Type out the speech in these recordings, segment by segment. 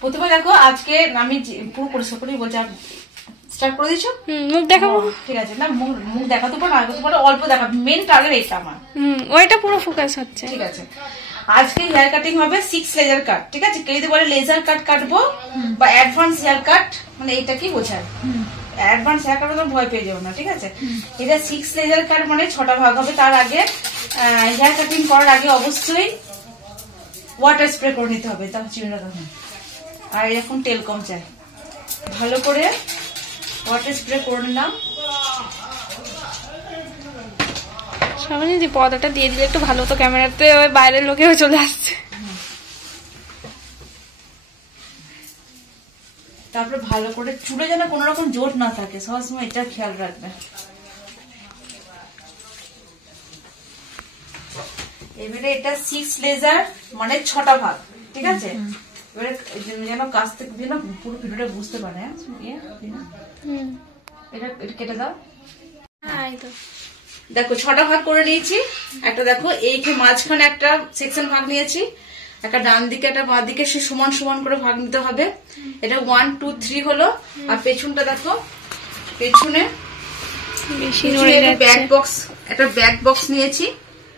প্রথমে দেখো আজকে আমি পুরো পরিষ্কার করে বলছি, স্টার্ট করে দিচ্ছ। মুখ দেখাবো, ঠিক আছে। না মুখ দেখাতে পারো, না দেখাতে পারো, অল্প দেখাবো, মেন টার্গেট এটা আমার। ওইটা পুরো ফোকাস হচ্ছে। ঠিক আছে, আজকে হেয়ার কাটিং হবে 6 লেজার কাট। ঠিক আছে, কেউ যদি বলে লেজার কাট কাটবো বা অ্যাডভান্স হেয়ার কাট, মানে এটা কি বোঝায়? অ্যাডভান্স হেয়ার কাট তো ভয় পেয়ে যাবো না। ঠিক আছে, এটা 6 লেজার কাট মানে 6টা ভাগ হবে। তার আগে হেয়ার কাটিং করার আগে অবশ্যই ওয়াটার স্প্রে করে নিতে হবে, তাহলে চিন্তা তখন। আর এরকম তেল কম চাই, ভালো করে ওয়াটার স্প্রে করে নিলাম। সবাই যদি পর্দাটা দিয়ে দিলে একটু ভালো হতো, ক্যামেরাতে ওই বাইরের লোকেও চলে আসছে। তারপরে ভালো করে চুলে যেন কোনো রকম জোট না থাকে, সবসময় এটা খেয়াল রাখবে। এবারে এটা 6 লেজার মানে 6টা ভাগ। ঠিক আছে, এবারে যেন কাছ থেকে যেন পুরো ভিডিওটা বুঝতে পারে। এটা কেটে দাও। দেখো 6টা ভাগ করে নিয়েছি। একটা দেখো এই যে মাঝখানে একটা সেকশন ভাগ নিয়েছি, একটা ডান দিকে একটা বাঁ দিকে, সে সমান সমান করে ভাগ নিতে হবে। এটা 1 2 3 হলো। আর পেছনটা দেখো, পেছনে একটা ব্যাক বক্স নিয়েছি,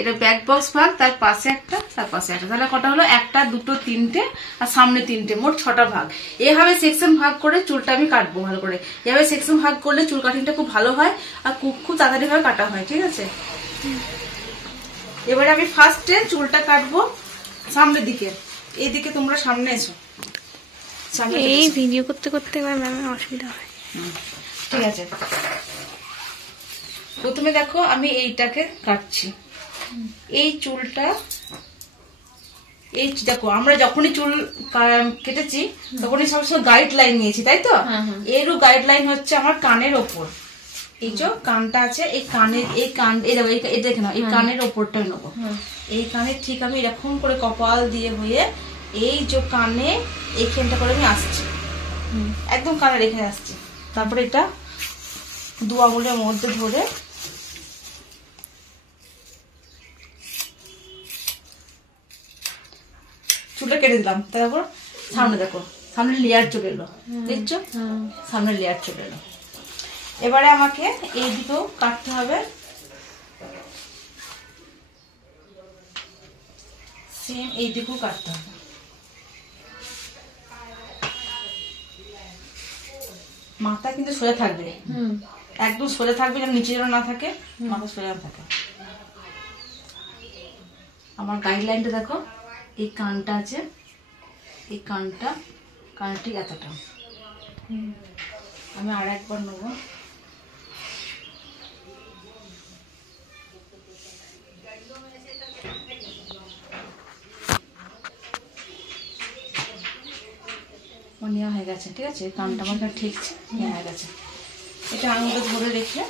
এটা ব্যাক বক্স ভাগ, তার পাশে একটা, তার পাশে একটা, তাহলে কটা হলো? 1 2 3 টে আর সামনে 3টে, মোট 6টা ভাগ। এভাবে সেকশন ভাগ করে চুলটা আমি কাটবো ভালো করে। এভাবে সেকশন ভাগ করলে চুল কাটিংটা খুব ভালো হয় আর খুব তাড়াতাড়ি ভাবে কাটা হয়। ঠিক আছে, এবারে আমি ফার্স্টে চুলটা কাটবো সামনের দিকে। এইদিকে তোমরা সামনে এসো, এই ভিডিও করতে করতে ম্যামের অসুবিধা হয়। ঠিক আছে, প্রথমে দেখো আমি এইটাকে কাটছি। এই চুলটা, এই দেখো আমরা যখনই চুল কেটেছি তখনই সবসময় গাইডলাইন নিয়েছি, তাই তো? এরও গাইডলাইন হচ্ছে আমার কানের ওপর। এই যে কানটা আছে, এই কানের এই কান এই দেখে নাও, এই কানের ওপরটাই নেবো। এই কানের ঠিক আমি এরকম করে কপাল দিয়ে হয়ে এই যে কানে এইখানটা করে আমি আসছি, একদম কানে রেখে আসছি। তারপরে এটা 2 আঙুলের মধ্যে ধরে চুলটা কেটে দিলাম। তারপর সামনে দেখো, সামনে লেয়ার চলে এলো, দেখছো? সামনে লেয়ার চলে এলো। এবারে আমাকে এই দিকেও কাটতে হবে, সেম এই দিকেও কাটতে হবে। মাথা কিন্তু সোজা থাকবে, একদম সোজা থাকবে, যেন নিচে যেন না থাকে, মাথা সোজা থাকে। আমার গাইডলাইনটা দেখো, এই কানটা আছে, এই কানটা ঠিক এতটা। আমি আর একবার নেবো। নেওয়া হয়ে গেছে। ঠিক আছে, কানটা আমার ঠিক হয়ে গেছে। এটা আঙুলে ধরে রেখে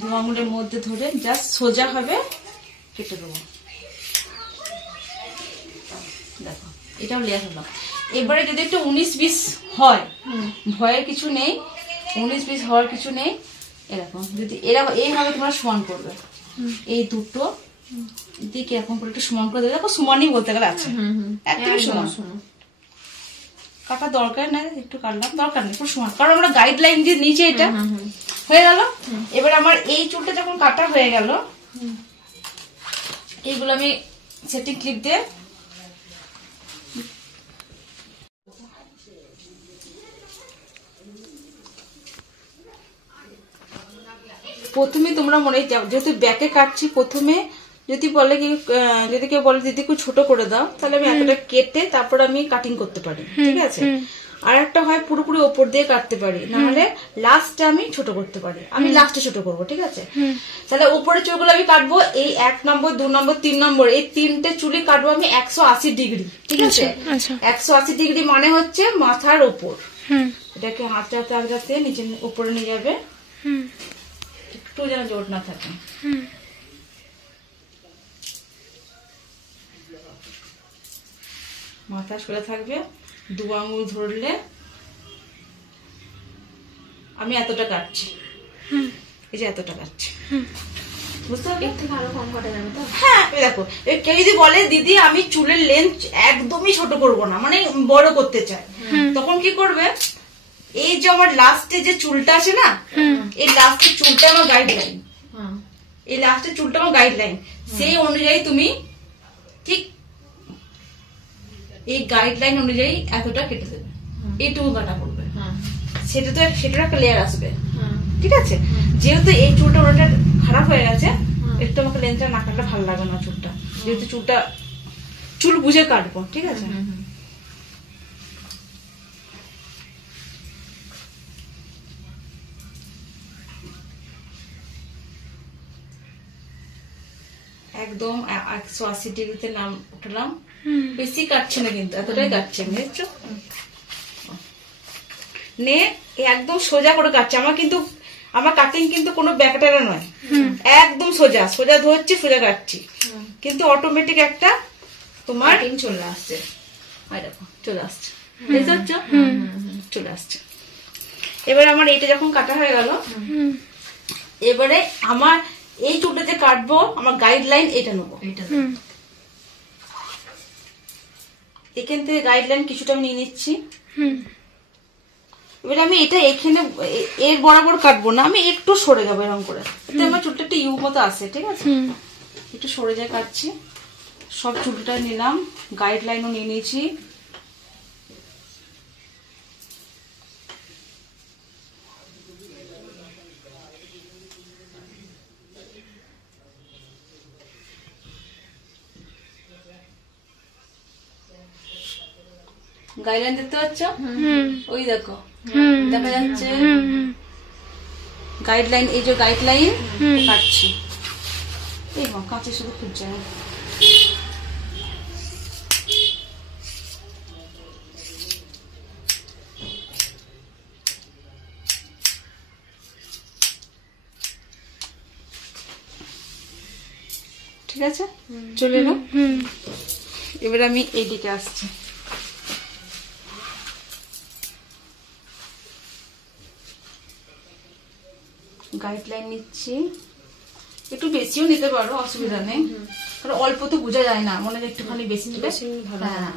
2 আঙুলের মধ্যে ধরে জাস্ট সোজা হবে কেটে দেবো। দেখো এটাও লেয়ার হলো। এবারে যদি একটু 19-20 হয়, ভয়ের কিছু নেই, 19-20 হওয়ার কিছু নেই। এরকম যদি এইভাবে তোমরা সমান করবে, এই দুটো দিকে এরকম করে একটু সমান করে দেবে। দেখো সমানই বলতে গেলে আছে, একদমই সমান। কাটা দরকার নাই, একটু কাটলাম, দরকার নেই, পুরো সমান, কারণ আমরা গাইডলাইন দিয়ে নিচে এটা হয়ে গেল। এবার আমার এই চুলটা যখন কাটা হয়ে গেল, এইগুলো আমি সেটিং ক্লিপ দিয়ে প্রথমে তোমরা মনে যেহেতু ব্যাকে কাটছি, প্রথমে যদি বলে কি, যদি কেউ বলে দিদি একটু ছোট করে দাও, তাহলে আমি এতটা কেটে তারপর আমি কাটিং করতে পারি। ঠিক আছে, আর একটা হয় পুরোপুরি ওপর দিয়ে কাটতে পারি, নাহলে লাস্টে আমি ছোট করতে পারি। আমি লাস্টে ছোট করবো। ঠিক আছে, তাহলে উপরের চুলগুলো আমি কাটবো এই 1 নম্বর 2 নম্বর 3 নম্বর, এই 3টে চুলি কাটবো আমি 180 ডিগ্রি। ঠিক আছে, 180 ডিগ্রি মানে হচ্ছে মাথার ওপর। এটাকে হাতে হাতে আগাতে নিচে উপরে নিয়ে যাবে, একটু যেন জোট না থাকে। মাথা সোজা থাকবে, 2 আঙুল ধরলে আমি এতটা কাটছি, এই যে এতটা কাটছি। বুঝতে পারলে? এর থেকে আরো কম কাটা যাবে তো? হ্যাঁ এই দেখো, কেউ যদি বলে দিদি আমি চুলের লেন্থ একদমই ছোট করব না, মানে বড় করতে চাই, তখন কি করবে, এই যে আমার লাস্টে যে চুলটা আছে না, এই লাস্টের চুলটা আমার গাইডলাইন, এই লাস্টের চুলটা আমার গাইডলাইন, সেই অনুযায়ী তুমি ঠিক এই গাইডলাইন অনুযায়ী এতটা কেটে দেবে, এইটুকু কাটা করবে, সেটা একটা লেয়ার আসবে, ঠিক আছে। যেহেতু এই চুলটা ওটা খারাপ হয়ে গেছে, একটু আমাকে লেন্সটা না কাটলে ভালো লাগে না চুলটা, যেহেতু চুল বুঝে কাটবো, ঠিক আছে। একদম 180 ডিগ্রিতে নাম উঠলাম, বেশি কাটছে না কিন্তু, এতটাই কাটছে, বুঝছো নে, একদম সোজা করে কাটছে। আমার কাটিং কিন্তু কোনো ব্যাকটারা নয়, একদম সোজা সোজা ধরছি, সোজা কাটছি, কিন্তু অটোমেটিক একটা তোমার চলে আসছে, দেখো চলে আসছে, বুঝতে পারছো, চলে আসছে। এবারে আমার এইটা যখন কাটা হয়ে গেল, এবারে আমার এই চুলটা যে কাটবো, আমার গাইডলাইন এটা নেবো, এখান থেকে গাইডলাইন কিছুটা আমি নিয়ে নিচ্ছি। এবারে আমি এটা এখানে এর বরাবর কাটবো না, আমি একটু সরে যাবো এরকম করে, এতে আমার চুলটা একটু ইউ মতো আসে, ঠিক আছে। একটু সরে যায় কাটছি, সব চুলটা নিলাম, গাইডলাইনও নিয়ে নিয়েছি। গাইডলাইন দেখতে পাচ্ছ, ওই দেখো দেখা যাচ্ছে গাইডলাইন, এই যে গাইডলাইন কাটছি, এই কাঁচে শুধু খুঁজছে না, ঠিক আছে চলে এলো। এবার আমি এইদিকে আসছি, গাইডলাইন নিচ্ছি, একটু বেশিও নিতে পারো, অসুবিধা নেই, কারণ অল্প তো বোঝা যায় না, মনে হয় একটুখানি বেশি নিবে, হ্যাঁ।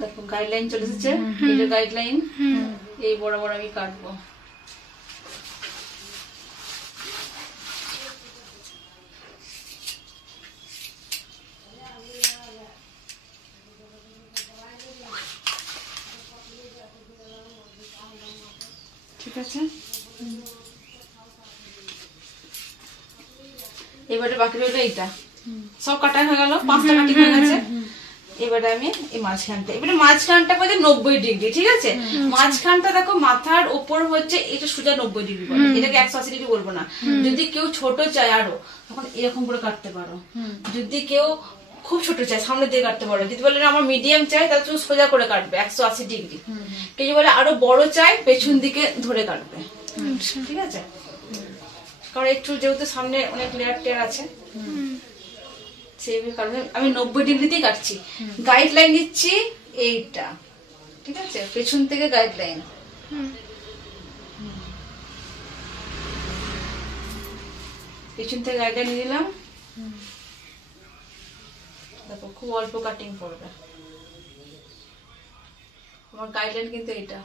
দেখো গাইডলাইন চলে এসেছে, এই যে গাইডলাইন, এই বরাবর আমি কাটবো। ঠিক আছে, এবারে বাকি রইলো এইটা, সব কাটা হয়ে গেল, 5টা কাটিং হয়ে গেছে। এবারে আমি এই মাঝখানটা বলতে 90 ডিগ্রি, ঠিক আছে। মাঝখানটা দেখো, মাথার ওপর হচ্ছে এটা সোজা 90 ডিগ্রি বলে, এটাকে 180 ডিগ্রি বলবো না। যদি কেউ ছোট চায় আরো, তখন এরকম করে কাটতে পারো। যদি কেউ খুব ছোট চায়, সামনে দিয়ে কাটতে পারো। যদি বলে আমার মিডিয়াম চাই, তাহলে তুমি সোজা করে কাটবে 180 ডিগ্রি। কেউ বলে আরো বড় চাই, পেছন দিকে ধরে কাটবে, ঠিক আছে। কারণ একটু যেহেতু সামনে অনেক লেয়ার টেয়ার আছে, সেই কারণে আমি 90 ডিগ্রিতেই কাটছি। গাইডলাইন নিচ্ছি এইটা, ঠিক আছে, পেছন থেকে গাইডলাইন। পেছন থেকে গাইডলাইন নিয়ে দিলাম, দেখো খুব অল্প কাটিং পড়বে। আমার গাইডলাইন কিন্তু এটা,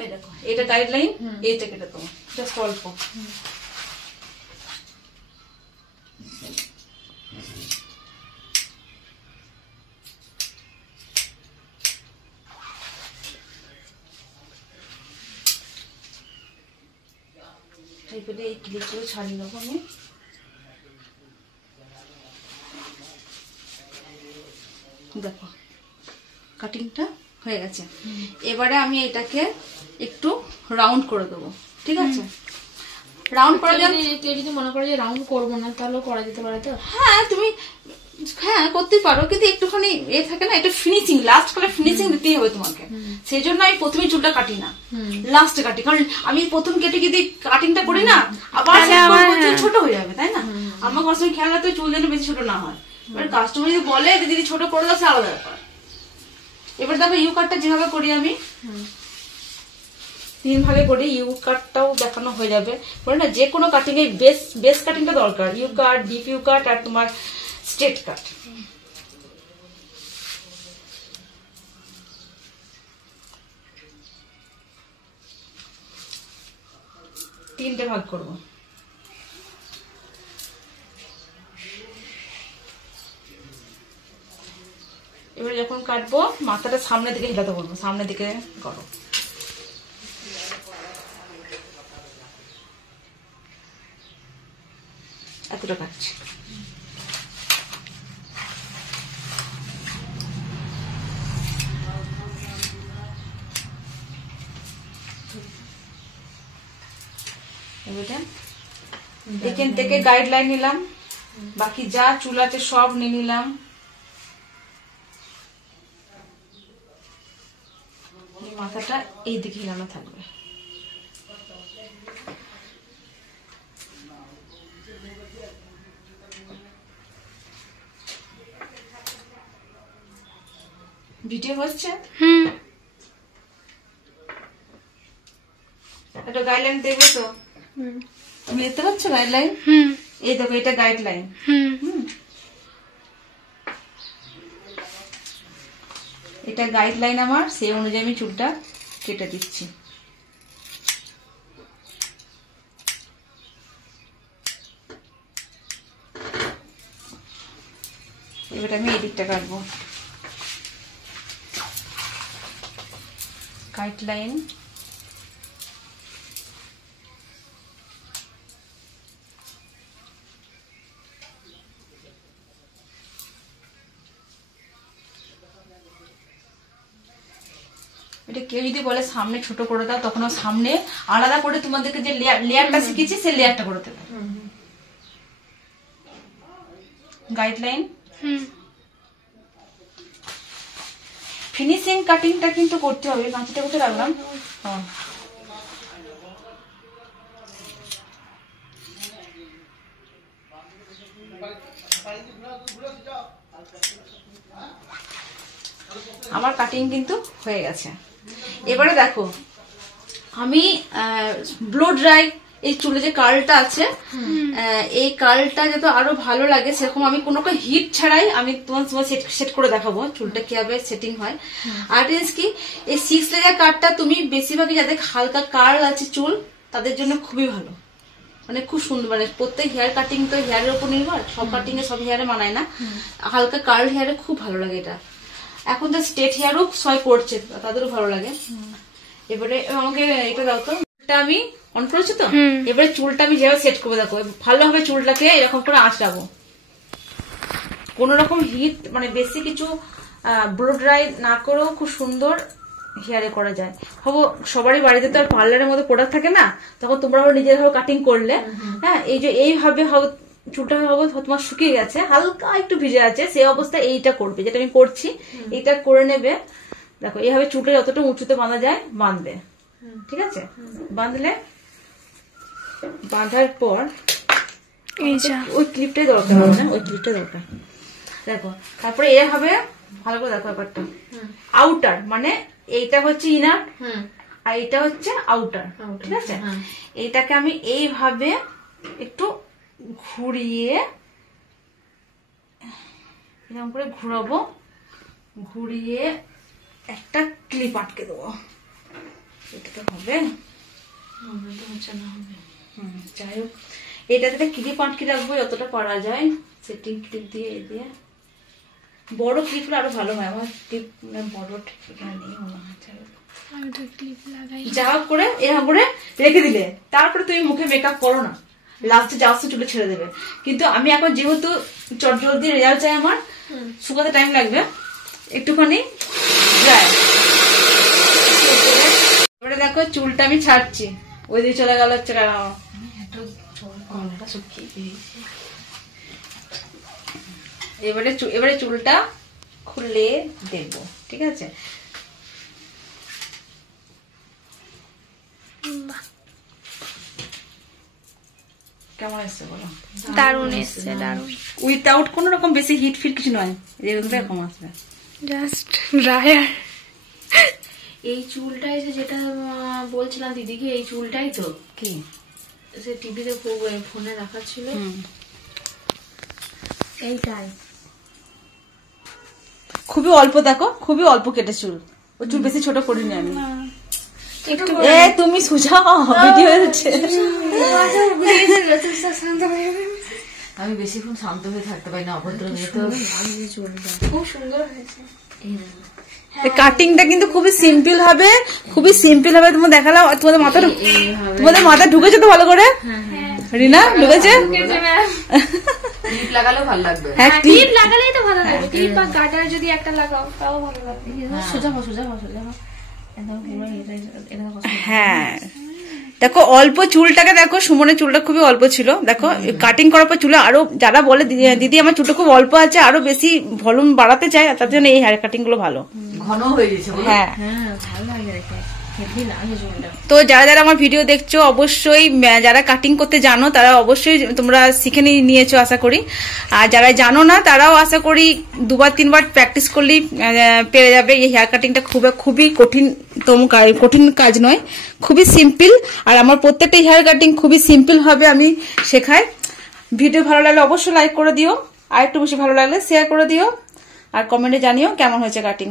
এই দেখো এটা গাইডলাইন, এইটা কেটে দেবো, জাস্ট অল্প। এবারে এই ক্লিপগুলো ছাড়িয়ে নেবো আমি। দেখো কাটিংটা হয়ে গেছে। এবারে আমি এটাকে একটু রাউন্ড করে দেবো, ঠিক আছে। রাউন্ড করে যদি মনে করো যে রাউন্ড করবো না, তাহলে করা যেতে পারে তো। হ্যাঁ, তুমি হ্যাঁ করতে পারো, কিন্তু একটুখানি এ থাকে না, একটু ফিনিশিং, লাস্ট করে ফিনিশিং দিতেই হবে তোমাকে। সেই জন্য আমি প্রথমে চুলটা কাটি না, লাস্টে কাটি, কারণ আমি প্রথম কেটে যদি কাটিংটা করি না আবার ছোট হয়ে যাবে, তাই না? আমার কাস্টমার খেয়াল রাখতে চুল যেন বেশি ছোট না হয়। এবার কাস্টমার যদি বলে দিদি ছোট করে দাও, সে আলাদা ব্যাপার। এবার দেখো ইউ কাটটা যেভাবে করি আমি 3 ভাগে করি, ইউ কাটটাও দেখানো হয়ে যাবে। বলে না যে কোনো কাটিং এ বেস কাটিংটা দরকার, ইউ কাট, ডিপ ইউ কাট আর তোমার স্ট্রেট কাট। তিনটে ভাগ করব। এবার যখন কাটবো মাথাটা সামনের দিকে হিলাতে বলবো, সামনের দিকে করো। এতটা কাটছি। এখান থেকে গাইডলাইন নিলাম, বাকি যা চুল আছে সব নিয়ে নিলাম। মাথাটা এই দিকে হিলানো থাকবে। ভিডিও হচ্ছে, একটা গাইডলাইন দেবে তো, তুমি দেখতে পাচ্ছ গাইডলাইন? এই দেখো এটা গাইডলাইন। এটা গাইডলাইন আমার, সেই অনুযায়ী আমি চুলটা কেটে দিচ্ছি। এবার আমি এই দিকটা কাটবো। গাইডলাইন এটা কেউ যদি বলে সামনে ছোট করে দাও, তখন সামনে আলাদা করে তোমাদেরকে যে লেয়ারটা শিখেছি সেই লেয়ারটা করে দেবে। গাইডলাইন ফিনিশিং কাটিংটা কিন্তু করতে হবে। কাঁচিটা কোথায় রাখলাম? আমার কাটিং কিন্তু হয়ে গেছে। এবারে দেখো আমি ব্লো ড্রাই এই চুলে যে কার্লটা আছে, এই কার্লটা যাতে আরো ভালো লাগে সেরকম আমি কোনো হিট ছাড়াই আমি তোমার সেট করে দেখাবো চুলটা কিভাবে সেটিং হয়। আর জিনিস কি, এই 6 লেয়ার কাটটা তুমি বেশিরভাগই যাদের হালকা কার্ল আছে চুল তাদের জন্য খুবই ভালো, মানে খুব সুন্দর। মানে প্রত্যেক হেয়ার কাটিং তো হেয়ারের উপর নির্ভর, সব কাটিং এ সব হেয়ারে মানায় না। হালকা কার্ল হেয়ারে খুব ভালো লাগে এটা। এখন তো স্ট্রেট হেয়ারও সবাই করছে, তাদেরও ভালো লাগে। এবারে আমাকে এটা দাও তো, আমি অন করেছি তো। এবারে চুলটা আমি যেভাবে সেট করবো দেখো, ভালোভাবে চুলটাকে এরকম করে আঁচড়াবো, কোন রকম হিট মানে বেশি কিছু ব্লো ড্রাই না করেও খুব সুন্দর হেয়ারে করা যায়। হবো সবারই বাড়িতে তো আর পার্লারের মধ্যে প্রোডাক্ট থাকে না, তখন তোমরা নিজের ভাবে কাটিং করলে, হ্যাঁ এই যে এইভাবে চুলটা হবে তোমার শুকিয়ে গেছে, হালকা একটু ভিজে আছে, সেই অবস্থায় এইটা করবে যেটা আমি করছি। এইটা করে নেবে, দেখো এইভাবে চুলটা যতটা উঁচুতে বাঁধা যায় বাঁধবে, ঠিক আছে? বাঁধলে বাঁধার পর ওই ক্লিপটাই দরকার হবে না, ওই ক্লিপটাই দরকার। দেখো তারপরে এ হবে, ভালো করে দেখো ব্যাপারটা, আউটার মানে এইটা হচ্ছে ইনার আর এটা হচ্ছে আউটার, ঠিক আছে? এইটাকে আমি এইভাবে একটু ঘুরিয়ে এরকম করে ঘুরাবো, ঘুরিয়ে একটা ক্লিপ আটকে দেবো। এটা তো হবে যাই হোক, এটাতে ক্লিপ আটকে রাখবো যতটা পারা যায়, সেটিং ক্লিপ দিয়ে দিয়ে। বড় ক্লিপ আরো ভালো হয়, আমার ক্লিপ বড় ঠিক নেই মনে হয়। যা হোক করে এরকম করে রেখে দিলে তারপরে তুমি মুখে মেকআপ করো না, লাস্টে যা আসছে চুলে ছেড়ে দেবে। কিন্তু আমি এখন যেহেতু চটজলদি রেজাল্ট চাই আমার, শুকাতে টাইম লাগবে, একটুখানি ড্রাই। এবারে দেখো চুলটা আমি ছাড়ছি, ওই দিকে চলে গেল হচ্ছে এবারে চুলটা খুলে দেখবো, ঠিক আছে? কেমন এসছে বলো? দারুণ এসছে, দারুণ। উইথাউট কোনো রকম বেশি হিট ফিট কিছু নয়, এরকম আসবে, জাস্ট ড্রায়ার। এই চুলটা এসে যেটা বলছিলাম দিদিকে, এই চুলটাই তো কি সে টিভিতে ফোনে দেখাচ্ছিল, এইটাই। খুবই অল্প, দেখো খুবই অল্প কেটে চুল, ওই চুল বেশি ছোট করিনি আমি। তুমি সোজা ভিডিও হচ্ছে। আমি বেশিক্ষণ শান্ত হয়ে থাকতে পারি না, অভদ্র হয়ে তো চুলটা খুব সুন্দর হয়েছে। কাটিংটা কিন্তু খুবই সিম্পল হবে, খুবই সিম্পল হবে। তোমার দেখালাম, তোমাদের মাথা ঢুকেছে তো ভালো করে? রিনা ঢুকেছে? ক্লিপ লাগালেও ভালো লাগবে। হ্যাঁ, ক্লিপ লাগালেই তো ভালো লাগবে। ক্লিপ বা গার্ডার যদি একটা লাগাও তাও ভালো লাগবে। সোজা সোজা হ্যাঁ, দেখো অল্প চুলটাকে দেখো, সুমনের চুলটা খুবই অল্প ছিল, দেখো কাটিং করার পর চুলে আরো, যারা বলে দিদি আমার চুলটা খুব অল্প আছে, আরো বেশি ভলিউম বাড়াতে চায়, তার জন্য এই হেয়ার কাটিং গুলো ভালো, ঘন হয়ে গেছে। হ্যাঁ ভালো লাগে দেখে, হেভি লাগে চুলটা। তো যারা যারা আমার ভিডিও দেখছো, অবশ্যই যারা কাটিং করতে জানো তারা অবশ্যই তোমরা শিখে নিয়েছো আশা করি, আর যারা জানো না তারাও আশা করি 2-3 বার প্র্যাকটিস করলেই পেরে যাবে। এই হেয়ার কাটিংটা খুবই কঠিন কাজ নয়, খুবই সিম্পল, আর আমার প্রত্যেকটা হেয়ার কাটিং খুবই সিম্পল হবে, আমি শেখাই। ভিডিও ভালো লাগলে অবশ্যই লাইক করে দিও, আর একটু বেশি ভালো লাগলে শেয়ার করে দিও, আর কমেন্টে জানিও কেমন হয়েছে কাটিং।